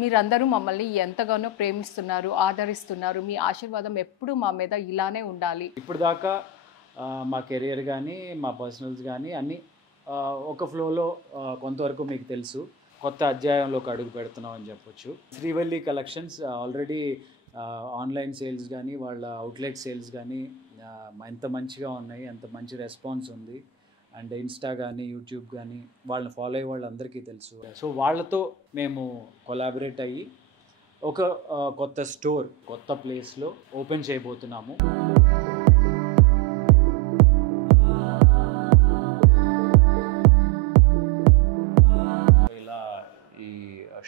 మీరందరూ మమ్మల్ని ఎంతగానో ప్రేమిస్తున్నారు, ఆదరిస్తున్నారు. మీ ఆశీర్వాదం ఎప్పుడూ మా మీద ఇలానే ఉండాలి. ఇప్పటిదాకా మా కెరియర్ గానీ, మా పర్సనల్స్ గానీ అన్నీ ఒక ఫ్లోలో కొంతవరకు మీకు తెలుసు. కొత్త అధ్యాయంలోకి అడుగు పెడుతున్నాం అని చెప్పొచ్చు. Srivalli collections already online sales గానీ, వాళ్ళ అవుట్‌లెట్ సేల్స్ గానీ ఎంత మంచిగా ఉన్నాయి, ఎంత మంచి రెస్పాన్స్ ఉంది. అండ్ ఇన్‌స్టా గానీ, యూట్యూబ్ గానీ వాళ్ళని ఫాలో అయ్యే వాళ్ళందరికీ తెలుసు. సో వాళ్ళతో మేము కొలాబరేట్ అయ్యి ఒక కొత్త స్టోర్, కొత్త ప్లేస్‌లో ఓపెన్ చేయబోతున్నాము. ఇలా ఈ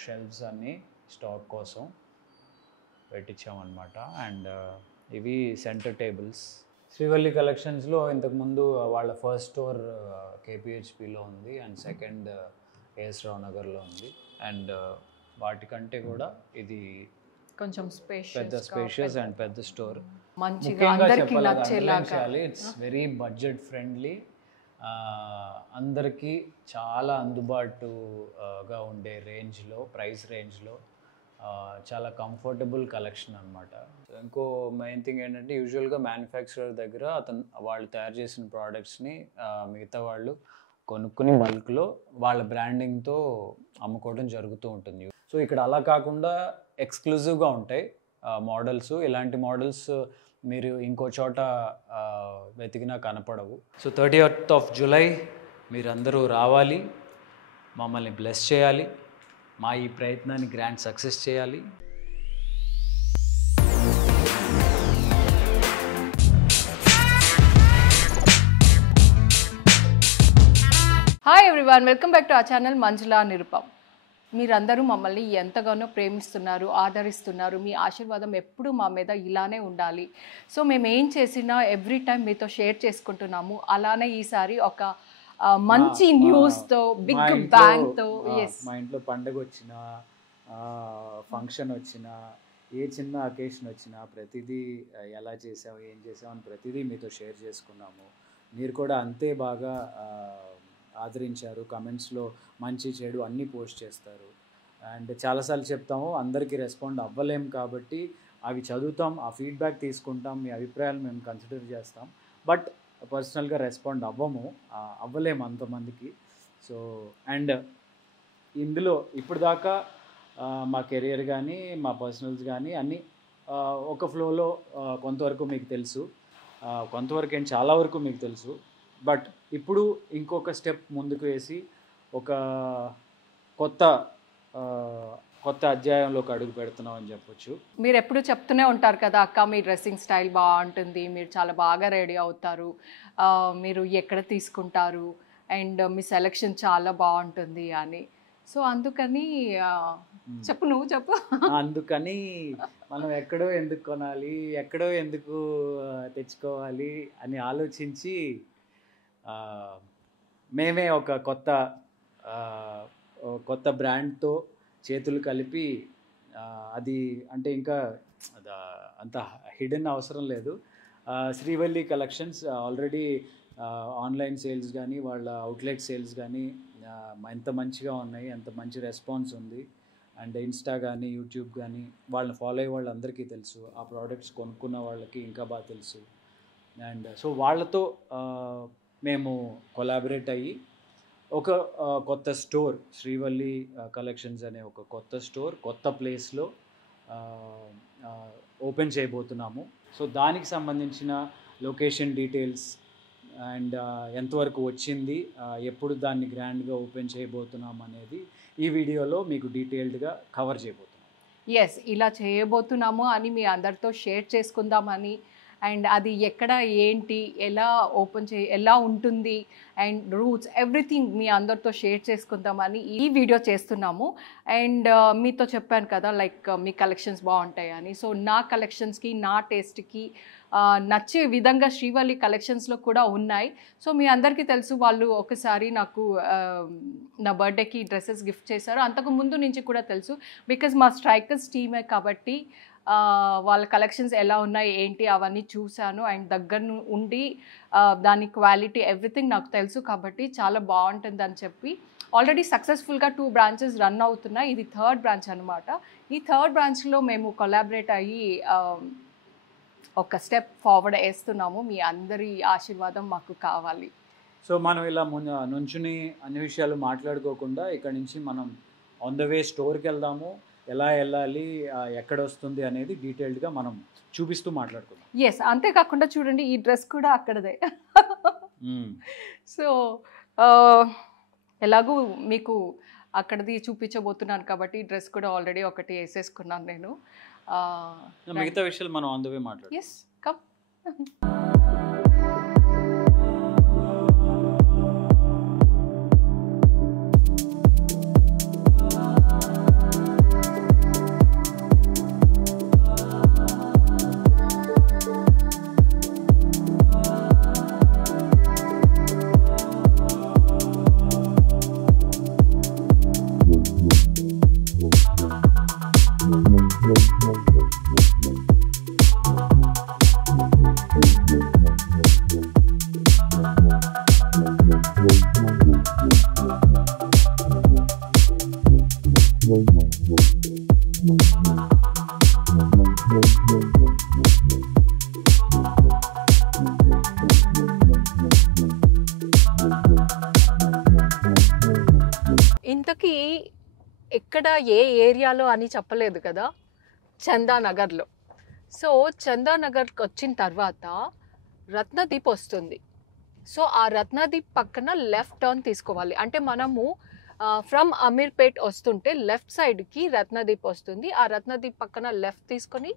షెల్ఫ్స్ అన్నీ స్టాక్ కోసం పెట్టించామన్నమాట. అండ్ ఇవి సెంటర్ టేబుల్స్. శ్రీవల్లి కలెక్షన్స్లో ఇంతకుముందు వాళ్ళ ఫస్ట్ స్టోర్ కేపీహెచ్పిలో ఉంది అండ్ సెకండ్ ఏఎస్ రావు నగర్లో ఉంది. అండ్ వాటికంటే కూడా ఇది కొంచెం పెద్ద స్పేషియస్ అండ్ పెద్ద స్టోర్. మంచిగా అందరికీ నచ్చేలాగా. ఇట్స్ వెరీ బడ్జెట్ ఫ్రెండ్లీ, అందరికీ చాలా అందుబాటుగా ఉండే రేంజ్లో, ప్రైస్ రేంజ్లో చాలా కంఫర్టబుల్ కలెక్షన్ అనమాట. ఇంకో మెయిన్ థింగ్ ఏంటంటే యూజువల్గా మ్యానుఫ్యాక్చరర్ దగ్గర వాళ్ళు తయారు చేసిన ప్రోడక్ట్స్ని మిగతా వాళ్ళు కొనుక్కుని బల్క్లో వాళ్ళ బ్రాండింగ్తో అమ్ముకోవడం జరుగుతూ ఉంటుంది. సో ఇక్కడ అలా కాకుండా ఎక్స్క్లూజివ్గా ఉంటాయి మోడల్స్. ఇలాంటి మోడల్స్ మీరు ఇంకో చోట వెతికినా కనపడవు. సో 30th of July మీరందరూ రావాలి, మమ్మల్ని బ్లెస్ చేయాలి, మా ఈ ప్రయత్నాన్ని గ్రాండ్ సక్సెస్ చేయాలి. Hi everyone, welcome back to our channel Manjula Nirupam. మీరందరూ మమ్మల్ని ఎంతగానో ప్రేమిస్తున్నారు, ఆదరిస్తున్నారు. మీ ఆశీర్వాదం ఎప్పుడూ మా మీద ఇలానే ఉండాలి. సో మేము ఏం చేసినా ఎవ్రీ టైం మీతో షేర్ చేసుకుంటున్నాము. అలానే ఈసారి ఒక మంచి న్యూస్తో, బిగ్ బ్యాంగ్తో. మా ఇంట్లో పండగ వచ్చినా, ఫంక్షన్ వచ్చినా, ఏ చిన్న అకేషన్ వచ్చినా ప్రతిదీ ఎలా చేసావు, ఏం చేసావు అని ప్రతిదీ మీతో షేర్ చేసుకున్నాము. మీరు కూడా అంతే బాగా ఆదరించారు. కమెంట్స్లో మంచి చెడు అన్నీ పోస్ట్ చేస్తారు. అండ్ చాలాసార్లు చెప్తాము, అందరికీ రెస్పాండ్ అవ్వలేం కాబట్టి అవి చదువుతాం, ఆ ఫీడ్బ్యాక్ తీసుకుంటాం, మీ అభిప్రాయాలు మేము కన్సిడర్ చేస్తాం. బట్ పర్సనల్గా రెస్పాండ్ అవ్వలేము అంతమందికి. సో అండ్ ఇందులో ఇప్పటిదాకా మా కెరియర్ కానీ, మా పర్సనల్స్ కానీ అన్నీ ఒక ఫ్లోలో కొంతవరకు మీకు తెలుసు, కొంతవరకు ఏంటి చాలా వరకు మీకు తెలుసు. బట్ ఇప్పుడు ఇంకొక స్టెప్ ముందుకు వేసి ఒక కొత్త అధ్యాయంలోకి అడుగు పెడుతున్నాం అని చెప్పొచ్చు. మీరు ఎప్పుడు చెప్తూనే ఉంటారు కదా, అక్క మీ డ్రెస్సింగ్ స్టైల్ బాగుంటుంది, మీరు చాలా బాగా రెడీ అవుతారు, మీరు ఎక్కడ తీసుకుంటారు అండ్ మీ సెలెక్షన్ చాలా బాగుంటుంది అని. సో అందుకని నువ్వు చెప్పు. అందుకని మనం ఎక్కడో ఎందుకు కొనాలి, ఎక్కడో ఎందుకు తెచ్చుకోవాలి అని ఆలోచించి మేమే ఒక కొత్త బ్రాండ్తో చేతులు కలిపి, అది అంటే ఇంకా అంత హిడెన్ అవసరం లేదు. Srivalli collections already online sales కానీ, వాళ్ళ అవుట్లెట్ సేల్స్ కానీ ఎంత మంచిగా ఉన్నాయి, ఎంత మంచి రెస్పాన్స్ ఉంది. అండ్ ఇన్‌స్టా కానీ, యూట్యూబ్ కానీ వాళ్ళని ఫాలో అయ్యే వాళ్ళందరికీ తెలుసు. ఆ ప్రోడక్ట్స్ కొనుక్కున్న వాళ్ళకి ఇంకా బాగా తెలుసు. అండ్ సో వాళ్ళతో మేము కొలాబరేట్ అయ్యి ఒక కొత్త స్టోర్, శ్రీవల్లి కలెక్షన్స్ అనే ఒక కొత్త స్టోర్, కొత్త ప్లేస్లో ఓపెన్ చేయబోతున్నాము. సో దానికి సంబంధించిన లొకేషన్ డీటెయిల్స్ అండ్ ఎంతవరకు వచ్చింది, ఎప్పుడు దాన్ని గ్రాండ్గా ఓపెన్ చేయబోతున్నాం అనేది ఈ వీడియోలో మీకు డీటెయిల్డ్గా కవర్ చేయబోతున్నాం. ఎస్, ఇలా చేయబోతున్నాము అని మీ అందరితో షేర్ చేసుకుందామని, అండ్ అది ఎక్కడ, ఏంటి, ఎలా ఉంటుంది అండ్ రూట్స్ ఎవ్రీథింగ్ మీ అందరితో షేర్ చేసుకుందామని ఈ వీడియో చేస్తున్నాము. అండ్ మీతో చెప్పాను కదా, లైక్ మీ కలెక్షన్స్ బాగుంటాయని. సో నా కలెక్షన్స్కి, నా టేస్ట్కి నచ్చే విధంగా శ్రీవల్లి కలెక్షన్స్లో కూడా ఉన్నాయి. సో మీ అందరికీ తెలుసు, వాళ్ళు ఒకసారి నాకు నా బర్త్డేకి డ్రెస్సెస్ గిఫ్ట్ చేశారు. అంతకు ముందు నుంచి కూడా తెలుసు, బికాజ్ మా స్ట్రైకర్స్ టీమే కాబట్టి వాళ్ళ కలెక్షన్స్ ఎలా ఉన్నాయి, ఏంటి అవన్నీ చూశాను. అండ్ దగ్గర ఉండి దాని క్వాలిటీ ఎవ్రీథింగ్ నాకు తెలుసు కాబట్టి చాలా బాగుంటుంది అని చెప్పి ఆల్రెడీ సక్సెస్ఫుల్గా 2 బ్రాంచెస్ రన్ అవుతున్నాయి. ఇది 3rd బ్రాంచ్ అనమాట. ఈ 3rd బ్రాంచ్లో మేము కొలాబరేట్ అయ్యి ఒక స్టెప్ ఫార్వర్డ్ వేస్తున్నాము. మీ అందరి ఆశీర్వాదం మాకు కావాలి. సో మనం ఇలా నుంచుని అన్ని విషయాలు మాట్లాడుకోకుండా ఇక్కడ నుంచి మనం ఆన్ ద వే స్టోర్కి వెళ్దాము, ఎలా వెళ్ళాలి, ఎక్కడ వస్తుంది అనేది డీటెయిల్డ్గా మనం చూపిస్తూ మాట్లాడుకుందాం. ఎస్, అంతేకాకుండా చూడండి ఈ డ్రెస్ కూడా అక్కడదే. సో ఎలాగూ మీకు అక్కడది చూపించబోతున్నాను కాబట్టి ఈ డ్రెస్ కూడా ఆల్రెడీ ఒకటి వేసేసుకున్నాను నేను. మిగతా విషయాలు మనం ఆన్ ద వే మాట్లాడుతాం. Yes, come. ఇంతకీ ఎక్కడ ఏ ఏరియాలో అని చెప్పలేదు కదా, చందానగర్లో. సో చందానగర్కి వచ్చిన తర్వాత రత్నదీప్ వస్తుంది. సో ఆ రత్నదీప్ పక్కన లెఫ్ట్ టర్న్ తీసుకోవాలి. అంటే మనము ఫ్రమ్ అమీర్పేట్ వస్తుంటే లెఫ్ట్ సైడ్కి రత్నదీప్ వస్తుంది. ఆ రత్నదీప్ పక్కన లెఫ్ట్ తీసుకొని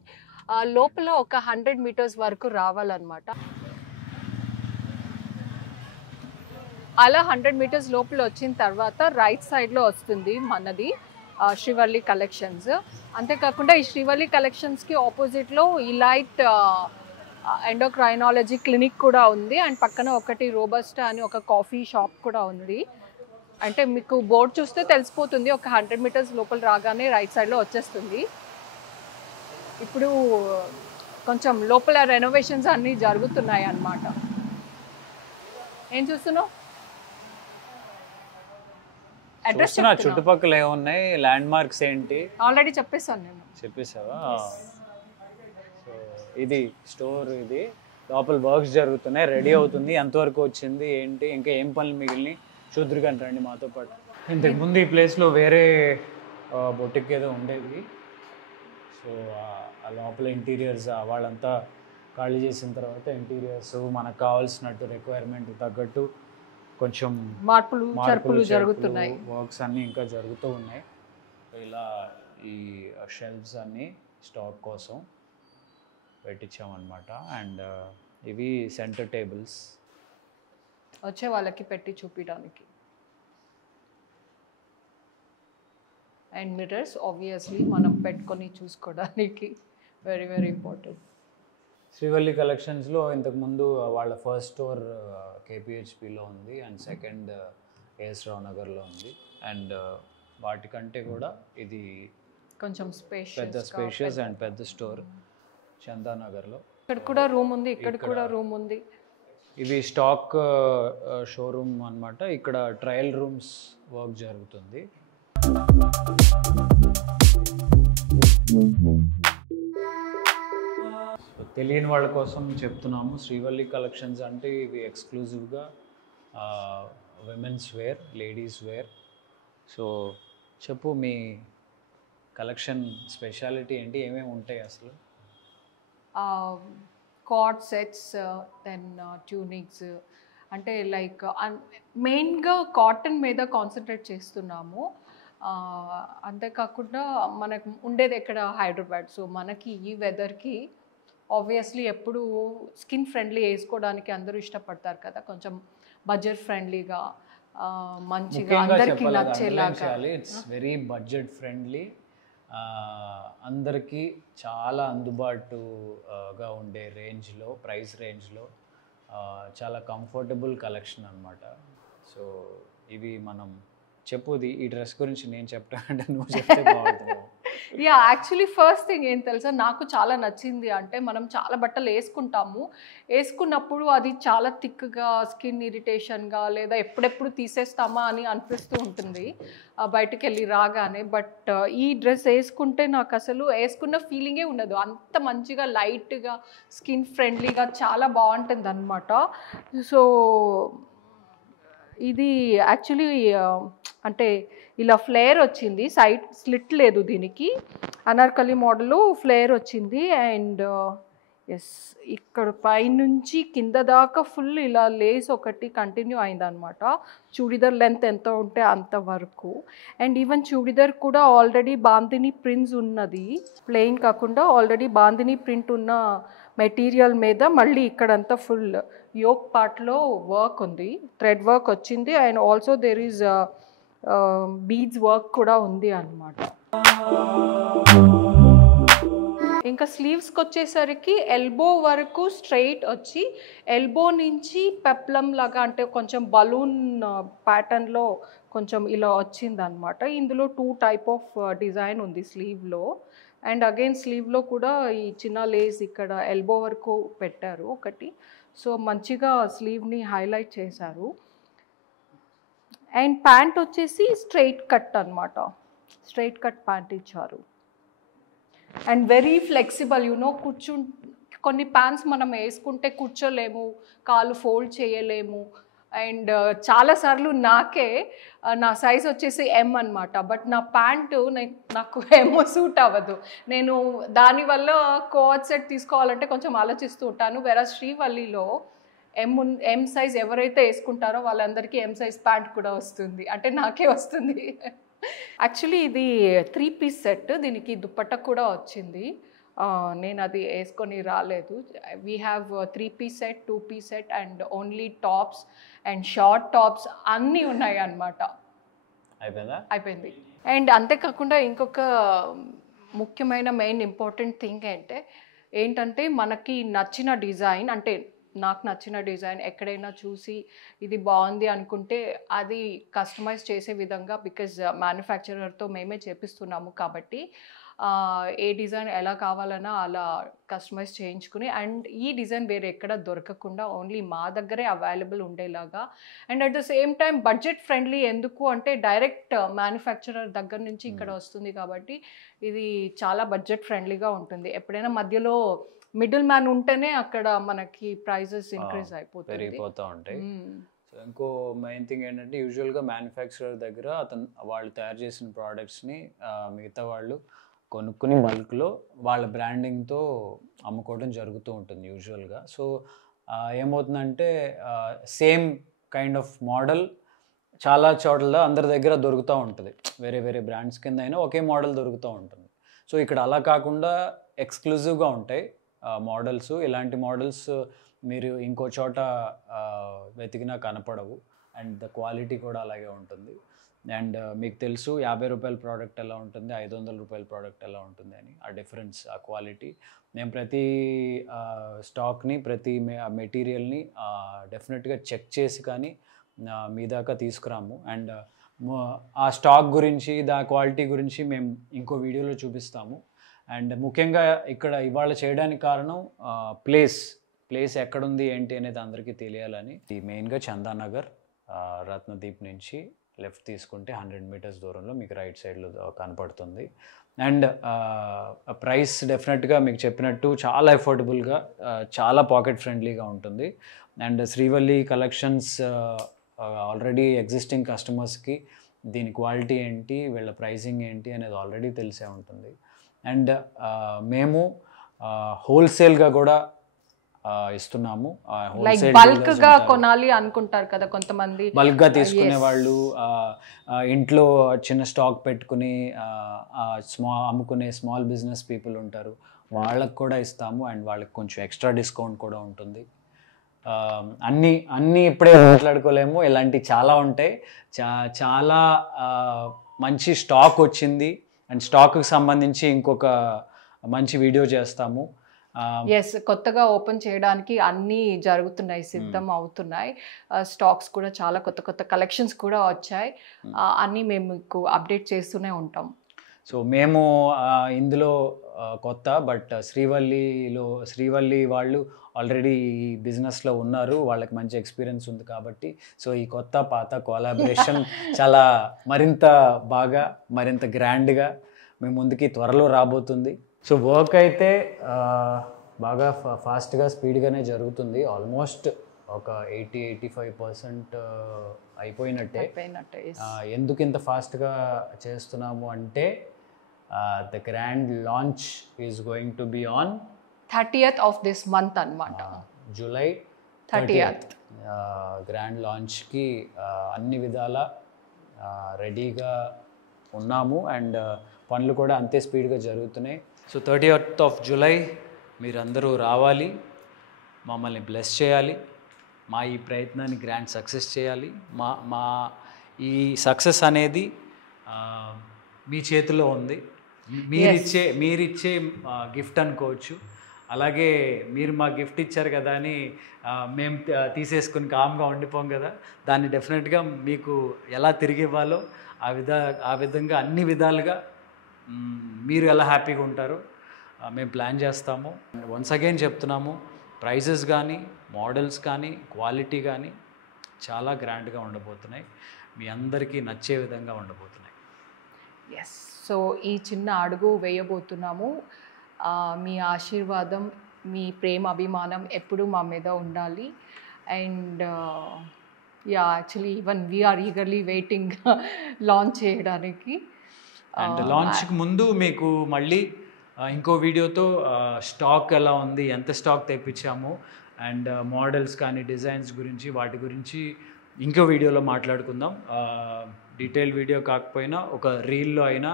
లోపల ఒక 100 మీటర్స్ వరకు రావాలన్నమాట. అలా 100 మీటర్స్ లోపల వచ్చిన తర్వాత రైట్ సైడ్లో వస్తుంది మనది శ్రీవల్లి కలెక్షన్స్. అంతేకాకుండా ఈ శ్రీవల్లి కలెక్షన్స్కి ఆపోజిట్లో ఇలైట్ ఎండోక్రైనాలజీ క్లినిక్ కూడా ఉంది. అండ్ పక్కన ఒకటి రోబస్టా అని ఒక కాఫీ షాప్ కూడా ఉంది. అంటే మీకు బోర్డు చూస్తే తెలిసిపోతుంది. ఒక 100 మీటర్స్ లోపల రాగానే రైట్ సైడ్లో వచ్చేస్తుంది. ఇప్పుడు కొంచెం లోపల రెనోవేషన్స్ అన్నీ జరుగుతున్నాయి అన్నమాట. ఏం చూస్తున్నావు? అడ్రస్ చుట్టుపక్కల ఏమున్నాయి, ల్యాండ్ మార్క్స్ ఏంటి ఆల్రెడీ చెప్పేసాను నేను. చెప్పేసావా? సో ఇది స్టోర్, ఇది లోపల వర్క్స్ జరుగుతున్నాయి, రెడీ అవుతుంది. ఎంతవరకు వచ్చింది ఏంటి, ఇంకా ఏం పనులు మిగిలినాయి చూద్దరు కానీ రండి మాతో పాటు. ఇంతకుముందు ఈ ప్లేస్లో వేరే బొటిక్ ఏదో ఉండేది. సో ఆ లోపల ఇంటీరియర్స్ వాళ్ళంతా ఖాళీ చేసిన తర్వాత ఇంటీరియర్స్ మనకు కావాల్సినట్టు రిక్వైర్మెంట్ తగ్గట్టు కొంచెం మార్పులు జరుగుతున్నాయి. వర్క్స్ అన్నీ ఇంకా జరుగుతూ ఉన్నాయి. ఇలా ఈ షెల్ఫ్స్ అన్నీ స్టాక్ కోసం పెట్టించామన్నమాట. అండ్ ఇవి సెంటర్ టేబుల్స్ వచ్చే వాళ్ళకి పెట్టి చూపించడానికి. అండ్ మిర్రర్స్ ఆబ్వియస్లీ మనం పెట్టుకొని చూసుకోవడానికి వెరీ వెరీ ఇంపార్టెంట్. శ్రీవల్లి కలెక్షన్స్లో ఇంతకుముందు వాళ్ళ ఫస్ట్ స్టోర్ కేపీహెచ్పిలో ఉంది, అండ్ సెకండ్ ఏఎస్ రావు నగర్లో ఉంది. అండ్ వాటికంటే కూడా ఇది కొంచెం పెద్ద స్పేషియస్ అండ్ పెద్ద స్టోర్ చందానగర్లో. ఇక్కడ కూడా రూమ్ ఉంది, ఇక్కడ కూడా రూమ్ ఉంది. ఇవి స్టాక్ షోరూమ్ అన్నమాట. ఇక్కడ ట్రయల్ రూమ్స్ వర్క్ జరుగుతుంది. తెలియని వాళ్ళ కోసం చెప్తున్నాము, శ్రీవల్లి కలెక్షన్స్ అంటే ఇవి ఎక్స్క్లూజివ్గా women's wear, ladies wear. So చెప్పు, మీ కలెక్షన్ స్పెషాలిటీ ఏంటి, ఏమేమి ఉంటాయి అసలు? కార్డ్ సెట్స్, దెన్ ట్యూనిక్స్, అంటే లైక్ మెయిన్గా కాటన్ మీద కాన్సన్ట్రేట్ చేస్తున్నాము. అంతేకాకుండా మనకు ఉండేది ఎక్కడ హైదరాబాద్. సో మనకి ఈ వెదర్కి ఆబ్వియస్లీ ఎప్పుడు స్కిన్ ఫ్రెండ్లీ వేసుకోవడానికి అందరూ ఇష్టపడతారు కదా, కొంచెం బడ్జెట్ ఫ్రెండ్లీగా మంచిగా అందరికీ నచ్చేలాగా. ఇట్స్ వెరీ బడ్జెట్ ఫ్రెండ్లీ, అందరికీ చాలా అందుబాటుగా ఉండే రేంజ్లో, ప్రైస్ రేంజ్లో చాలా కంఫర్టబుల్ కలెక్షన్ అన్నమాట. సో ఇవి మనం చెప్పుది. ఈ డ్రెస్ గురించి నేను చెప్పాను అంటే నువ్వు చెప్తే బాగుంటుంది. యా యాక్చువల్లీ ఫస్ట్ థింగ్ ఏం తెలుసా, నాకు చాలా నచ్చింది అంటే మనం చాలా బట్టలు వేసుకుంటాము, వేసుకున్నప్పుడు అది చాలా థిక్గా స్కిన్ ఇరిటేషన్గా లేదా ఎప్పుడెప్పుడు తీసేస్తామా అని అనిపిస్తూ ఉంటుంది బయటకు వెళ్ళి రాగానే. బట్ ఈ డ్రెస్ వేసుకుంటే నాకు అసలు వేసుకున్న ఫీలింగే ఉండదు, అంత మంచిగా లైట్గా స్కిన్ ఫ్రెండ్లీగా చాలా బాగుంటుంది అనమాట. సో ఇది యాక్చువల్లీ అంటే ఇలా ఫ్లేర్ వచ్చింది, సైడ్ స్లిట్ లేదు దీనికి, అనార్కలి మోడలు ఫ్లేర్ వచ్చింది. అండ్ ఎస్ ఇక్కడ పైనుంచి కింద దాకా ఫుల్ ఇలా లేస్ ఒకటి కంటిన్యూ అయిందనమాట. చూడిదార్ లెంత్ ఎంత ఉంటే అంత వరకు. అండ్ ఈవెన్ చూడిదార్ కూడా ఆల్రెడీ బాందిని ప్రింట్స్ ఉన్నది, ప్లెయిన్ కాకుండా ఆల్రెడీ బాందిని ప్రింట్ ఉన్న మెటీరియల్ మీద మళ్ళీ ఇక్కడంతా ఫుల్ యోక్ పార్ట్లో వర్క్ ఉంది, థ్రెడ్ వర్క్ వచ్చింది. And also there is beads work కూడా ఉంది అన్నమాట. ఇంకా స్లీవ్స్కి వచ్చేసరికి ఎల్బో వరకు స్ట్రైట్ వచ్చి ఎల్బో నుంచి పెప్లం లాగా అంటే కొంచెం బలూన్ ప్యాటర్న్లో కొంచెం ఇలా వచ్చింది అనమాట. ఇందులో 2 టైప్ ఆఫ్ డిజైన్ ఉంది స్లీవ్లో. అండ్ అగైన్ స్లీవ్లో కూడా ఈ చిన్న లేస్ ఇక్కడ ఎల్బో వరకు పెట్టారు ఒకటి. సో మంచిగా స్లీవ్ని హైలైట్ చేశారు. అండ్ ప్యాంట్ వచ్చేసి స్ట్రైట్ కట్ అనమాట, స్ట్రైట్ కట్ ప్యాంట్ ఇచ్చారు. అండ్ వెరీ ఫ్లెక్సిబుల్ కొన్ని ప్యాంట్స్ మనం వేసుకుంటే కూర్చోలేము, కాలు ఫోల్డ్ చేయలేము. అండ్ చాలాసార్లు నాకే నా సైజ్ వచ్చేసి ఎం అనమాట, బట్ నా ప్యాంటు నాకు ఏమో సూట్ అవ్వదు. నేను దానివల్ల కోఆట్ సెట్ తీసుకోవాలంటే కొంచెం ఆలోచిస్తూ ఉంటాను. వెరస్ శ్రీవల్లిలో ఎం సైజ్ ఎవరైతే వేసుకుంటారో వాళ్ళందరికీ ఎం సైజ్ ప్యాంట్ కూడా వస్తుంది, అంటే నాకే వస్తుంది. యాక్చువల్లీ ఇది 3 పీస్ సెట్, దీనికి దుప్పట్ట కూడా వచ్చింది. నేను అది వేసుకొని రాలేదు. We have 3 piece set, 2 piece set and only tops and short tops అన్నీ ఉన్నాయి అన్నమాట. అయిపోయింది. అండ్ అంతేకాకుండా ఇంకొక ముఖ్యమైన మెయిన్ ఇంపార్టెంట్ థింగ్ ఏంటంటే మనకి నచ్చిన డిజైన్, అంటే నాకు నచ్చిన డిజైన్ ఎక్కడైనా చూసి ఇది బాగుంది అనుకుంటే అది కస్టమైజ్ చేసే విధంగా, బికాజ్ మ్యానుఫ్యాక్చరర్తో మేమే చేపిస్తున్నాము కాబట్టి ఏ డిజైన్ ఎలా కావాలన్నా అలా కస్టమైజ్ చేయించుకుని, అండ్ ఈ డిజైన్ వేరే ఎక్కడ దొరకకుండా ఓన్లీ మా దగ్గరే అవైలబుల్ ఉండేలాగా. And at the same time budget friendly, ఎందుకు అంటే డైరెక్ట్ మ్యానుఫ్యాక్చరర్ దగ్గర నుంచి ఇక్కడ వస్తుంది కాబట్టి ఇది చాలా బడ్జెట్ ఫ్రెండ్లీగా ఉంటుంది. ఎప్పుడైనా మధ్యలో మిడిల్ మ్యాన్ ఉంటేనే అక్కడ మనకి ప్రైజెస్ ఇంక్రీజ్ పెరిగిపోతూ ఉంటాయి. సో ఇంకో మెయిన్ థింగ్ ఏంటంటే యూజువల్గా మ్యానుఫ్యాక్చరర్ దగ్గర వాళ్ళు తయారు చేసిన ప్రోడక్ట్స్ని మిగతా వాళ్ళు కొనుక్కుని బల్క్లో వాళ్ళ బ్రాండింగ్తో అమ్ముకోవడం జరుగుతూ ఉంటుంది యూజువల్గా. సో ఏమవుతుందంటే సేమ్ కైండ్ ఆఫ్ మోడల్ చాలా చోట్ల అందరి దగ్గర దొరుకుతూ ఉంటుంది, వేరే వేరే బ్రాండ్స్ కింద అయినా ఒకే మోడల్ దొరుకుతూ ఉంటుంది. సో ఇక్కడ అలా కాకుండా ఎక్స్క్లూజివ్గా ఉంటాయి మోడల్స్. ఇలాంటి మోడల్స్ మీరు ఇంకో చోట వెతికినా కనపడవు. అండ్ ద క్వాలిటీ కూడా అలాగే ఉంటుంది. అండ్ మీకు తెలుసు 50 రూపాయల ప్రోడక్ట్ ఎలా ఉంటుంది, 500 రూపాయల ప్రోడక్ట్ ఎలా ఉంటుంది అని, ఆ డిఫరెన్స్, ఆ క్వాలిటీ. నేను ప్రతి స్టాక్ని, ప్రతి మెటీరియల్ని డెఫినెట్గా చెక్ చేసి కానీ మీ దాకా తీసుకురాము. అండ్ ఆ స్టాక్ గురించి, దా క్వాలిటీ గురించి మేము ఇంకో వీడియోలో చూపిస్తాము. అండ్ ముఖ్యంగా ఇక్కడ ఇవాళ చేయడానికి కారణం ప్లేస్ ఎక్కడుంది ఏంటి అనేది అందరికీ తెలియాలని. ఇది మెయిన్గా చందానగర్ రత్నదీప్ నుంచి లెఫ్ట్ తీసుకుంటే 100 మీటర్స్ దూరంలో మీకు రైట్ సైడ్లో కనపడుతుంది. అండ్ ప్రైస్ డెఫినెట్గా మీకు చెప్పినట్టు చాలా అఫోర్డబుల్గా, చాలా పాకెట్ ఫ్రెండ్లీగా ఉంటుంది. And Srivalli collections already existing కస్టమర్స్కి దీని క్వాలిటీ ఏంటి, వీళ్ళ ప్రైసింగ్ ఏంటి అనేది ఆల్రెడీ తెలిసే ఉంటుంది. అండ్ మేము హోల్సేల్గా కూడా ఇస్తున్నాము. బల్క్గా కొనాలి అనుకుంటారు కదా కొంతమంది, బల్క్గా తీసుకునే వాళ్ళు, ఇంట్లో చిన్న స్టాక్ పెట్టుకుని అమ్ముకునే స్మాల్ బిజినెస్ పీపుల్ ఉంటారు, వాళ్ళకు కూడా ఇస్తాము. అండ్ వాళ్ళకి కొంచెం ఎక్స్ట్రా డిస్కౌంట్ కూడా ఉంటుంది. అన్నీ ఇప్పుడే మాట్లాడుకోలేము, ఇలాంటివి చాలా ఉంటాయి. చాలా మంచి స్టాక్ వచ్చింది. అండ్ స్టాక్కి సంబంధించి ఇంకొక మంచి వీడియో చేస్తాము. ఎస్, కొత్తగా ఓపెన్ చేయడానికి అన్నీ జరుగుతున్నాయి, సిద్ధం అవుతున్నాయి. స్టాక్స్ కూడా చాలా కొత్త కొత్త కలెక్షన్స్ కూడా వచ్చాయి. అన్నీ మేము మీకు అప్డేట్ చేస్తూనే ఉంటాం. సో మేము ఇందులో కొత్త, బట్ శ్రీవల్లి వాళ్ళు ఆల్రెడీ ఈ బిజినెస్లో ఉన్నారు, వాళ్ళకి మంచి ఎక్స్పీరియన్స్ ఉంది కాబట్టి సో ఈ కొత్త పాత కోలాబరేషన్ చాలా మరింత బాగా మరింత గ్రాండ్గా మేము ముందుకి త్వరలో రాబోతుంది. సో వర్క్ అయితే బాగా ఫాస్ట్గా స్పీడ్గానే జరుగుతుంది. ఆల్మోస్ట్ ఒక 80-85% అయిపోయినట్టే. ఎందుకు ఇంత ఫాస్ట్గా చేస్తున్నాము అంటే the grand launch is going to be on 30th of this month అన్నమాట. జూలై 30th గ్రాండ్ లాంచ్కి అన్ని విధాల రెడీగా ఉన్నాము అండ్ పనులు కూడా అంతే స్పీడ్గా జరుగుతున్నాయి. సో 30th of జూలై మీరందరూ రావాలి, మమ్మల్ని బ్లెస్ చేయాలి, మా ఈ ప్రయత్నాన్ని గ్రాండ్ సక్సెస్ చేయాలి. మా ఈ సక్సెస్ అనేది మీ చేతిలో ఉంది. మీరిచ్చే గిఫ్ట్ అనుకోవచ్చు. అలాగే మీరు మా గిఫ్ట్ ఇచ్చారు కదా అని మేము తీసేసుకుని కామ్గా ఉండిపోం కదా. దాన్ని డెఫినెట్గా మీకు ఎలా తిరిగి ఇవ్వాలో ఆ విధంగా అన్ని విధాలుగా మీరు ఎలా హ్యాపీగా ఉంటారో మేము ప్లాన్ చేస్తాము. వన్స్ అగైన్ చెప్తున్నాము, ప్రైజెస్ కానీ మోడల్స్ కానీ క్వాలిటీ కానీ చాలా గ్రాండ్గా ఉండబోతున్నాయి, మీ అందరికీ నచ్చే విధంగా ఉండబోతున్నాయి. ఎస్, సో ఈ చిన్న అడుగు వేయబోతున్నాము. మీ ఆశీర్వాదం, మీ ప్రేమ, అభిమానం ఎప్పుడూ మా మీద ఉండాలి. And actually even we are eagerly waiting launch చేయడానికి. అండ్ లాంచ్కి ముందు మీకు మళ్ళీ ఇంకో వీడియోతో స్టాక్ ఎలా ఉంది, ఎంత స్టాక్ తెప్పించాము అండ్ మోడల్స్ కానీ డిజైన్స్ గురించి వాటి గురించి ఇంకో వీడియోలో మాట్లాడుకుందాం. డీటెయిల్ వీడియో కాకపోయినా ఒక రీల్లో అయినా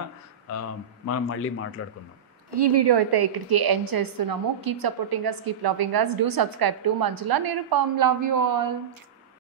మనం మళ్ళీ మాట్లాడుకుందాం. ఈ వీడియో అయితే ఇక్కడికి ఎండ్ చేస్తున్నాము. Keep supporting us, keep loving us, do subscribe to Manjula Nirupam. Love you all.